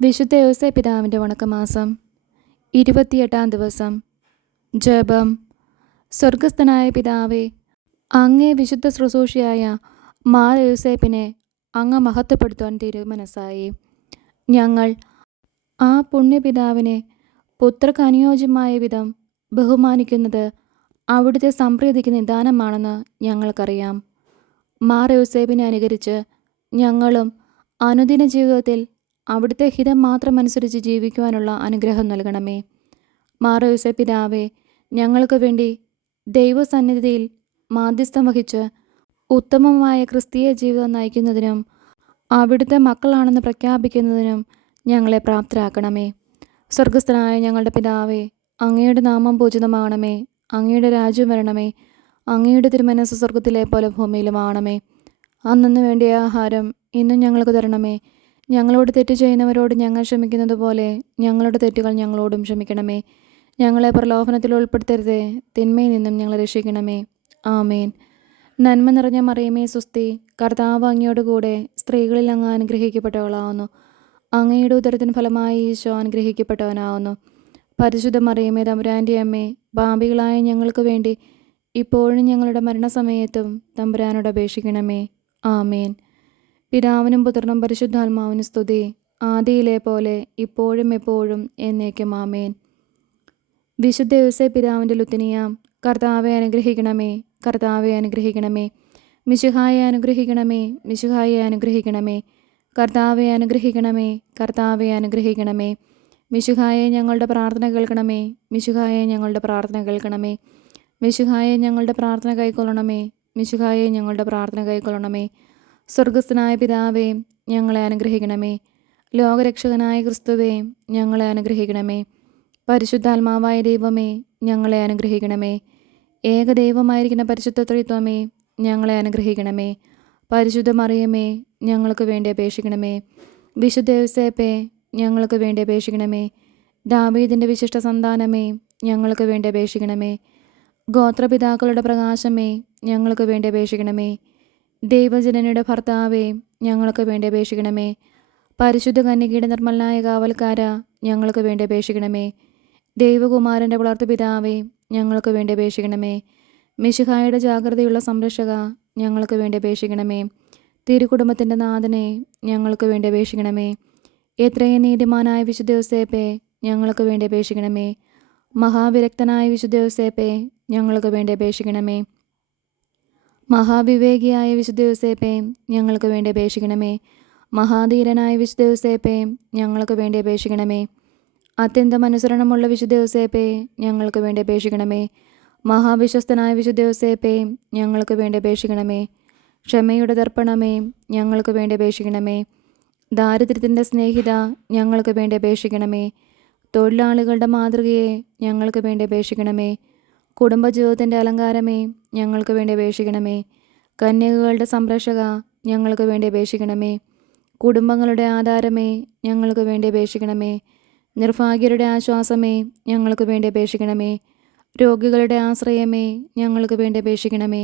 വിശുദ്ധ യോസേ പിതാവിൻ്റെ വണക്കമാസം 28-ാം ദിവസം. ജപം. സ്വർഗസ്ഥനായ പിതാവേ, അങ്ങേ വിശുദ്ധ ശുശ്രൂഷയായ മാർ യോസേപ്പിനെ അങ്ങ് മഹത്വപ്പെടുത്തുവാൻ തിരുമനസ്സായി. ഞങ്ങൾ ആ പുണ്യപിതാവിനെ പുത്രക്ക് അനുയോജ്യമായ വിധം ബഹുമാനിക്കുന്നത് അവിടുത്തെ സംപ്രീതിക്ക് നിദാനമാണെന്ന് ഞങ്ങൾക്കറിയാം. മാർ യോസേപ്പിനെ അനുകരിച്ച് ഞങ്ങളും അനുദിന ജീവിതത്തിൽ അവിടുത്തെ ഹിതം മാത്രമനുസരിച്ച് ജീവിക്കുവാനുള്ള അനുഗ്രഹം നൽകണമേ. മാർ യോസേപ്പ് പിതാവേ, ഞങ്ങൾക്ക് വേണ്ടി ദൈവസന്നിധിയിൽ മാധ്യസ്ഥം വഹിച്ച് ഉത്തമമായ ക്രിസ്തീയ ജീവിതം നയിക്കുന്നതിനും അവിടുത്തെ മക്കളാണെന്ന് പ്രഖ്യാപിക്കുന്നതിനും ഞങ്ങളെ പ്രാപ്തരാക്കണമേ. സ്വർഗസ്ഥനായ ഞങ്ങളുടെ പിതാവേ, അങ്ങയുടെ നാമം പൂജിതമാകണമേ. അങ്ങയുടെ രാജ്യം വരണമേ. അങ്ങയുടെ തിരുമനസ്സ് സ്വർഗത്തിലെ പോലെ ഭൂമിയിലുമാകണമേ. അന്നു വേണ്ടിയ ആഹാരം ഇന്നും ഞങ്ങൾക്ക് തരണമേ. ഞങ്ങളോട് തെറ്റ് ചെയ്യുന്നവരോട് ഞങ്ങൾ ക്ഷമിക്കുന്നത് പോലെ ഞങ്ങളുടെ തെറ്റുകൾ ഞങ്ങളോടും ക്ഷമിക്കണമേ. ഞങ്ങളെ പ്രലോഭനത്തിൽ ഉൾപ്പെടുത്തരുതേ, തിന്മയിൽ നിന്നും ഞങ്ങളെ രക്ഷിക്കണമേ. ആമേൻ. നന്മ നിറഞ്ഞ മറിയമേ സ്വസ്തി, കർത്താവ് അങ്ങയോട് കൂടെ സ്ത്രീകളിൽ അങ്ങ് അനുഗ്രഹിക്കപ്പെട്ടവളാവുന്നു. അങ്ങയുടെ ഉദരത്തിന് ഫലമായി ഈശോ അനുഗ്രഹിക്കപ്പെട്ടവനാവുന്നു. പരിശുദ്ധ മറിയമേ തമ്പുരാൻ്റെ അമ്മേ, പാപികളായ ഞങ്ങൾക്ക് വേണ്ടി ഇപ്പോഴും ഞങ്ങളുടെ മരണസമയത്തും തമ്പുരാനോട് അപേക്ഷിക്കണമേ. ആമേൻ. പിതാവിനും പുത്രനും പരിശുദ്ധാത്മാവിനും സ്തുതി, ആദിയിലെ പോലെ ഇപ്പോഴും എപ്പോഴും എന്നേക്കും. ആമേൻ. വിശുദ്ധ യോസേപ്പ് പിതാവിൻ്റെ ലുത്തിനിയാം. കർത്താവെ അനുഗ്രഹിക്കണമേ, കർത്താവെ അനുഗ്രഹിക്കണമേ. മിശിഹായെ അനുഗ്രഹിക്കണമേ, മിശിഹായെ അനുഗ്രഹിക്കണമേ. കർത്താവെ അനുഗ്രഹിക്കണമേ, കർത്താവെ അനുഗ്രഹിക്കണമേ. മിശിഹായെ ഞങ്ങളുടെ പ്രാർത്ഥന കേൾക്കണമേ, മിശിഹായെ ഞങ്ങളുടെ പ്രാർത്ഥന കേൾക്കണമേ. മിശിഹായെ ഞങ്ങളുടെ പ്രാർത്ഥന കൈക്കൊള്ളണമേ, മിശിഹായെ ഞങ്ങളുടെ പ്രാർത്ഥന കൈക്കൊള്ളണമേ. സ്വർഗസ്ഥനായ പിതാവേ, ഞങ്ങളെ അനുഗ്രഹിക്കണമേ. ലോകരക്ഷകനായ ക്രിസ്തുവേ, ഞങ്ങളെ അനുഗ്രഹിക്കണമേ. പരിശുദ്ധാത്മാവായ ദൈവമേ, ഞങ്ങളെ അനുഗ്രഹിക്കണമേ. ഏകദൈവമായിരിക്കുന്ന പരിശുദ്ധ ത്രിത്വമേ, ഞങ്ങളെ അനുഗ്രഹിക്കണമേ. പരിശുദ്ധ മറിയമേ, ഞങ്ങൾക്ക് വേണ്ടി അപേക്ഷിക്കണമേ. വിശുദ്ധ യോസേപ്പേ, ഞങ്ങൾക്ക് വേണ്ടി അപേക്ഷിക്കണമേ. ദാവീദിൻ്റെ വിശിഷ്ട സന്താനമേ, ഞങ്ങൾക്ക് വേണ്ടി അപേക്ഷിക്കണമേ. ഗോത്രപിതാക്കളുടെ പ്രകാശമേ, ഞങ്ങൾക്ക് വേണ്ടി അപേക്ഷിക്കണമേ. ദൈവജനനിയുടെ ഭർത്താവേ, ഞങ്ങൾക്ക് വേണ്ടി അപേക്ഷിക്കണമേ. പരിശുദ്ധ കന്യകയുടെ നിർമ്മലനായ കാവൽക്കാര, ഞങ്ങൾക്ക് വേണ്ടി അപേക്ഷിക്കണമേ. ദൈവകുമാരൻ്റെ വളർത്തുപിതാവേ, ഞങ്ങൾക്ക് വേണ്ടി അപേക്ഷിക്കണമേ. മിശിഹായുടെ ജാഗ്രതയുള്ള സംരക്ഷക, ഞങ്ങൾക്ക് വേണ്ടി അപേക്ഷിക്കണമേ. തിരുക്കുടുംബത്തിൻ്റെ നാഥനെ, ഞങ്ങൾക്ക് വേണ്ടി അപേക്ഷിക്കണമേ. എത്രയും നീതിമാനായ വിശുദ്ധ യോസേപ്പേ, ഞങ്ങൾക്ക് വേണ്ടി അപേക്ഷിക്കണമേ. മഹാവിരക്തനായ വിശുദ്ധ യോസേപ്പേ, ഞങ്ങൾക്ക് വേണ്ടി അപേക്ഷിക്കണമേ. മഹാവിവേകിയായ വിശുദ്ധ യോസേപ്പേ, ഞങ്ങൾക്ക് വേണ്ടി അപേക്ഷിക്കണമേ. മഹാധീരനായ വിശുദ്ധ യോസേപ്പേ, ഞങ്ങൾക്ക് വേണ്ടി അപേക്ഷിക്കണമേ. അത്യന്തം അനുസരണമുള്ള വിശുദ്ധ യോസേപ്പേ, ഞങ്ങൾക്ക് വേണ്ടി അപേക്ഷിക്കണമേ. മഹാവിശ്വസ്തനായ വിശുദ്ധ യോസേപ്പേ, ഞങ്ങൾക്ക് വേണ്ടി അപേക്ഷിക്കണമേ. ക്ഷമയുടെ ദർപ്പണമേ, ഞങ്ങൾക്ക് വേണ്ടി അപേക്ഷിക്കണമേ. ദാരിദ്ര്യത്തിൻ്റെ സ്നേഹിത, ഞങ്ങൾക്ക് വേണ്ടി അപേക്ഷിക്കണമേ. തൊഴിലാളികളുടെ മാതൃകയെ, ഞങ്ങൾക്ക് വേണ്ടി അപേക്ഷിക്കണമേ. കുടുംബജീവിതത്തിൻ്റെ അലങ്കാരമേ, ഞങ്ങൾക്ക് വേണ്ടി അപേക്ഷിക്കണമേ. കന്യകകളുടെ സംരക്ഷക, ഞങ്ങൾക്ക് വേണ്ടി അപേക്ഷിക്കണമേ. കുടുംബങ്ങളുടെ ആധാരമേ, ഞങ്ങൾക്ക് വേണ്ടി അപേക്ഷിക്കണമേ. നിർഭാഗ്യരുടെ ആശ്വാസമേ, ഞങ്ങൾക്ക് വേണ്ടി അപേക്ഷിക്കണമേ. രോഗികളുടെ ആശ്രയമേ, ഞങ്ങൾക്ക് വേണ്ടി അപേക്ഷിക്കണമേ.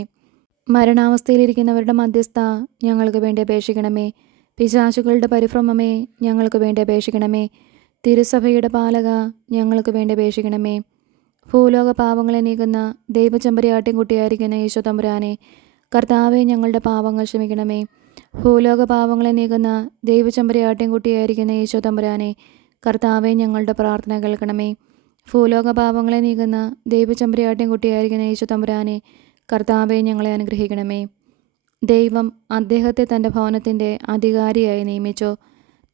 മരണാവസ്ഥയിലിരിക്കുന്നവരുടെ മധ്യസ്ഥ, ഞങ്ങൾക്ക് വേണ്ടി അപേക്ഷിക്കണമേ. പിശാചുക്കളുടെ പരിഭ്രമമേ, ഞങ്ങൾക്ക് വേണ്ടി അപേക്ഷിക്കണമേ. തിരുസഭയുടെ പാലക, ഞങ്ങൾക്ക് വേണ്ടി അപേക്ഷിക്കണമേ. ഭൂലോക പാവങ്ങളെ നീക്കുന്ന ദൈവചെമ്പരിയാട്ടിൻകുട്ടിയായിരിക്കുന്ന ഈശോ തമ്പുരാനെ, കർത്താവെ ഞങ്ങളുടെ പാവങ്ങൾ ക്ഷമിക്കണമേ. ഭൂലോക പാവങ്ങളെ നീക്കുന്ന ദൈവചെമ്പരിയാട്ടിൻകുട്ടിയായിരിക്കുന്ന ഈശോ തമ്പുരാനെ, കർത്താവെ ഞങ്ങളുടെ പ്രാർത്ഥന കേൾക്കണമേ. ഭൂലോക പാവങ്ങളെ നീക്കുന്ന ദൈവചെമ്പരിയാട്ടിൻകുട്ടിയായിരിക്കുന്ന ഈശോ തമ്പുരാനെ, കർത്താവെ ഞങ്ങളെ അനുഗ്രഹിക്കണമേ. ദൈവം അദ്ദേഹത്തെ തൻ്റെ ഭവനത്തിൻ്റെ അധികാരിയായി നിയമിച്ചു,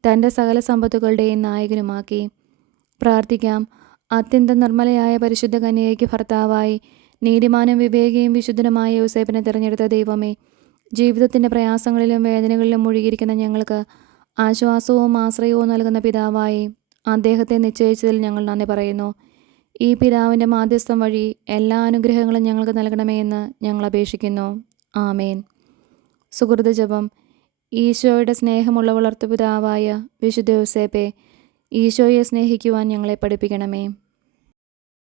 തൻ്റെ സകല സമ്പത്തുകളുടെയും നായകനുമാക്കി. പ്രാർത്ഥിക്കാം. അത്യന്തം നിർമ്മലയായ പരിശുദ്ധ കന്യകയ്ക്ക് ഭർത്താവായി നീതിമാനും വിവേകിയും വിശുദ്ധനുമായ യോസേപ്പിനെ തിരഞ്ഞെടുത്ത ദൈവമേ, ജീവിതത്തിൻ്റെ പ്രയാസങ്ങളിലും വേദനകളിലും മുഴുകിയിരിക്കുന്ന ഞങ്ങൾക്ക് ആശ്വാസവും ആശ്രയവും നൽകുന്ന പിതാവായി അദ്ദേഹത്തെ നിശ്ചയിച്ചതിൽ ഞങ്ങൾ നന്ദി പറയുന്നു. ഈ പിതാവിൻ്റെ മാധ്യസ്ഥം വഴി എല്ലാ അനുഗ്രഹങ്ങളും ഞങ്ങൾക്ക് നൽകണമേ എന്ന് ഞങ്ങൾ അപേക്ഷിക്കുന്നു. ആമേൻ. സുഹൃത ജപം. ഈശോയുടെ സ്നേഹമുള്ള വളർത്തുപിതാവായ വിശുദ്ധ യോസേപ്പേ, ഈശോയെ സ്നേഹിക്കുവാൻ ഞങ്ങളെ പഠിപ്പിക്കണമേ.